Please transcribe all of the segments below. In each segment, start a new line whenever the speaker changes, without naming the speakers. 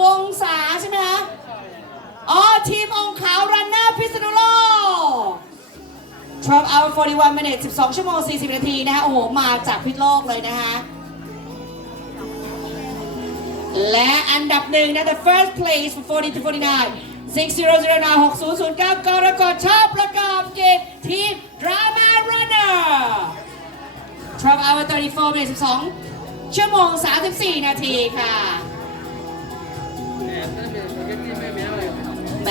วงศาใช่ไหมคะอ๋อทีมองขาวรันเนอร์พิษณุโลก12 hour 41 minutes 12 ชั่วโมง 40 นาทีนะคะโอ้โห มาจากพิษโลกเลยนะคะและอันดับหนึ่งนะ the first place for 40 to 49 6009 6009กรกฎชอบประกอบกิจทีม Drama Runner 12 hour 34 minutes 12 ชั่วโมง 34 นาทีค่ะ แหม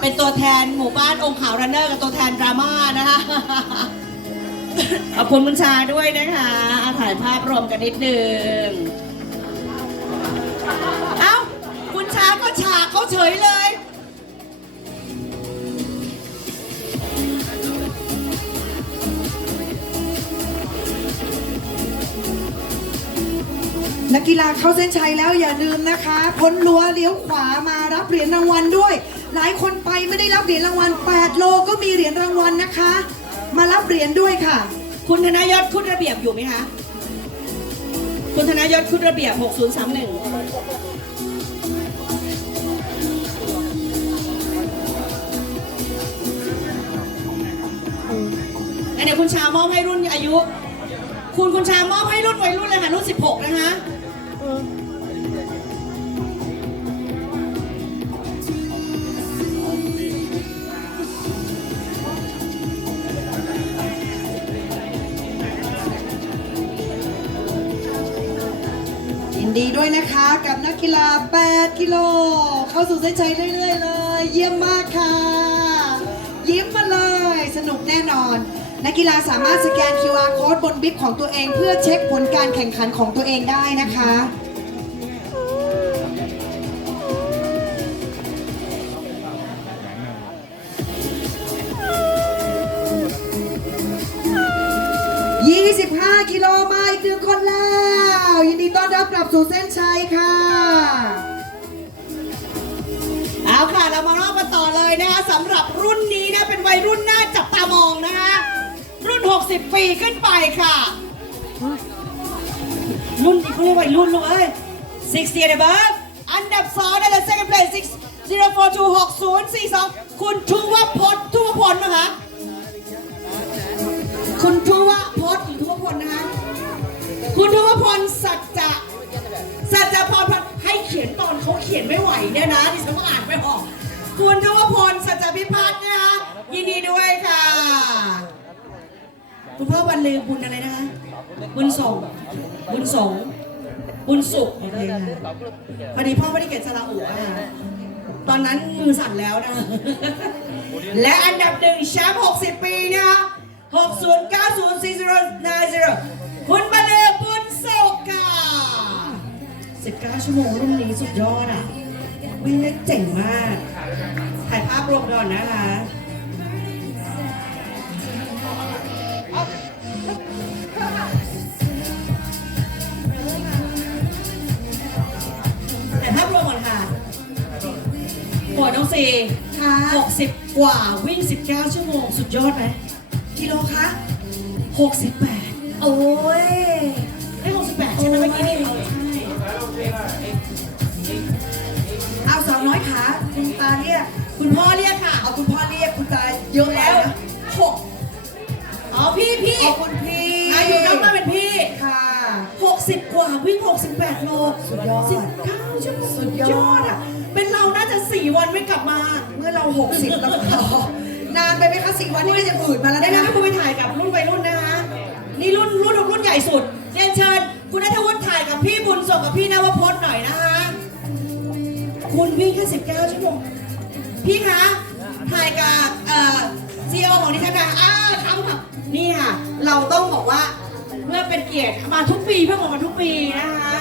เป็นตัวแทนหมู่บ้านองค์ขาวรันเนอร์กับตัวแทนดราม่านะคะขอบคุณคุณชาด้วยนะคะอะถ่ายภาพรวมกันนิดนึง เอ้า คุณชาก็ฉากเขาเฉยเลย
นักกีฬาเข้าเส้นชัยแล้วอย่าลืมนะคะ พ้นรั้วเลี้ยวขวามารับเหรียญรางวัลด้วย หลายคนไปไม่ได้รับเหรียญรางวัล 8 โลก็มีเหรียญรางวัลนะคะ มารับเหรียญด้วยค่ะ
คุณธนยศคุณระเบียบอยู่ไหมคะ คุณธนยศคุณระเบียบ 6031อันเดี๋ยคุณชามอบให้รุ่นอายุ คุณคุณชามอบให้รุ่นวัยรุ่นเลยค่ะรุ่น 16 นะคะ
ดีด้วยนะคะ กับนักกีฬา 8 กิโล เข้าสู่เส้นชัยเรื่อย ๆ เลย เยี่ยมมากค่ะ ยิ้มมาเลย สนุกแน่นอน นักกีฬาสามารถสแกน QR code บนบิ๊กของตัวเองเพื่อเช็คผลการแข่งขันของตัวเองได้นะคะ25 กิโลมาอีกหนึ่งคนแล้ว ยินดีต้อนรับกลับสู่เส้นชัยค่ะ
เอาค่ะเรามารอบกันต่อเลยนะคะสำหรับรุ่นนี้นะเป็นวัยรุ่นน่าจับตามองนะคะรุ่น 60 ปีขึ้นไปค่ะ รุ่นนี้เขาเรียกวัยรุ่นลูกเอ้ย60 and above อันดับ2ได้เลย second place 6 0 4 2 6 0 4 2 คุณทุวพจน์ทุวพลนะคะ คุณทุว ขียนไม่ไหวเนี่ยนะดิฉันก็อ่านไม่ออก คุณทวพลสัจพิพัฒน์นะคะยินดีด้วยค่ะ คุณพ่อวันลือบุญอะไรนะคะ บุญส่ง บุญสงบุญสุขโอเคค่ะพอดีพ่อไม่ได้เขียนสระอุอะค่ะตอนนั้นมือสั่นแล้วนะ และอันดับหนึ่งแชมป์60 ชั่วโมงรุ่นนี้สุดยอดอะวิ่งได้เจ๋งมาก ถ่ายภาพรวมก่อนนะคะถ่ายภาพรวมก่อนค่ะโหน้องซี
ค่ะ
60 กว่าวิ่ง 19 ชั่วโมง สุดยอดไหม
กิโลคะ
68
โอ้ย
ได้68 ใช่ไหมเมื่อกี้นี่
น้อยขาคุณตาเรียก
คุณพ่อเรียกค่ะ
เอาคุณพ่อเรียกคุณตาเยอะแล้วนะ
หกอ๋อพี่พี่
ขอบคุณพี่
อายุน้องมาเป็นพี่
ค่ะ
60กว่าวิ่ง68โล
สุดยอด
19ชั่วโมง
สุดยอด
อะเป็นเราน่าจะ4วันไม่กลับมา
เมื่อเรา60แล้วก็นานไปไหมคะสี่วันนี้ก็จะอืดมาแล้ว
ได้
นะ
นะคุณไปถ่ายกับรุ่นวัยรุ่นนะคะนี่รุ่นรุ่นรุ่นใหญ่สุดเรียนเชิญ คุณนัทวุฒิถ่ายกับพี่บุญส่งกับพี่นวพจน์หน่อยนะคะ คุณวิ่งแค่19 ชั่วโมง พี่คะ ถ่ายกับเอ่อซีอของดิฉันนะอ้าวทำค่ะนี่ค่ะ เราต้องบอกว่าเพื่อเป็นเกียรติมาทุกปีเพื่อมาทุกปีนะคะ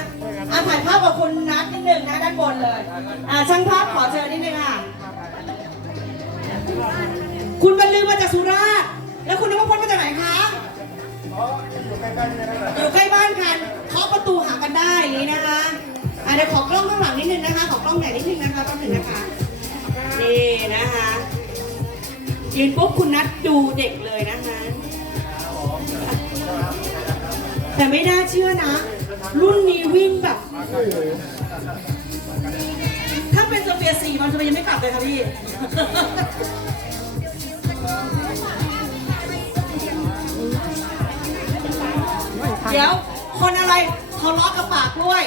อะถ่ายภาพกับคุณนัทนิดนึงนะด้านบนเลยอ่าช่างภาพขอเชิญนิดนึงค่ะ คุณบรรลือมาจากสุราษฎร์แล้วคุณนวพจน์มาจากไหนคะอยู่ใกล้บ้านกันเคาะประตูหากันได้อย่างนี้นะคะ เดี๋ยวขอกล้องข้างหลังนิดนึงนะคะ ขอกล้องใหญ่นิดนึงนะคะแป๊บนึงนะคะ นี่นะคะ ยืนปุ๊บคุณนัดดูเด็กเลยนะคะ แต่ไม่น่าเชื่อนะ รุ่นนี้วิ่งแบบโอ้โหความจะไปยังไม่กลับเลยค่ะพี่เดี๋ยวคนอะไรทะเลาะกับปากกล้วย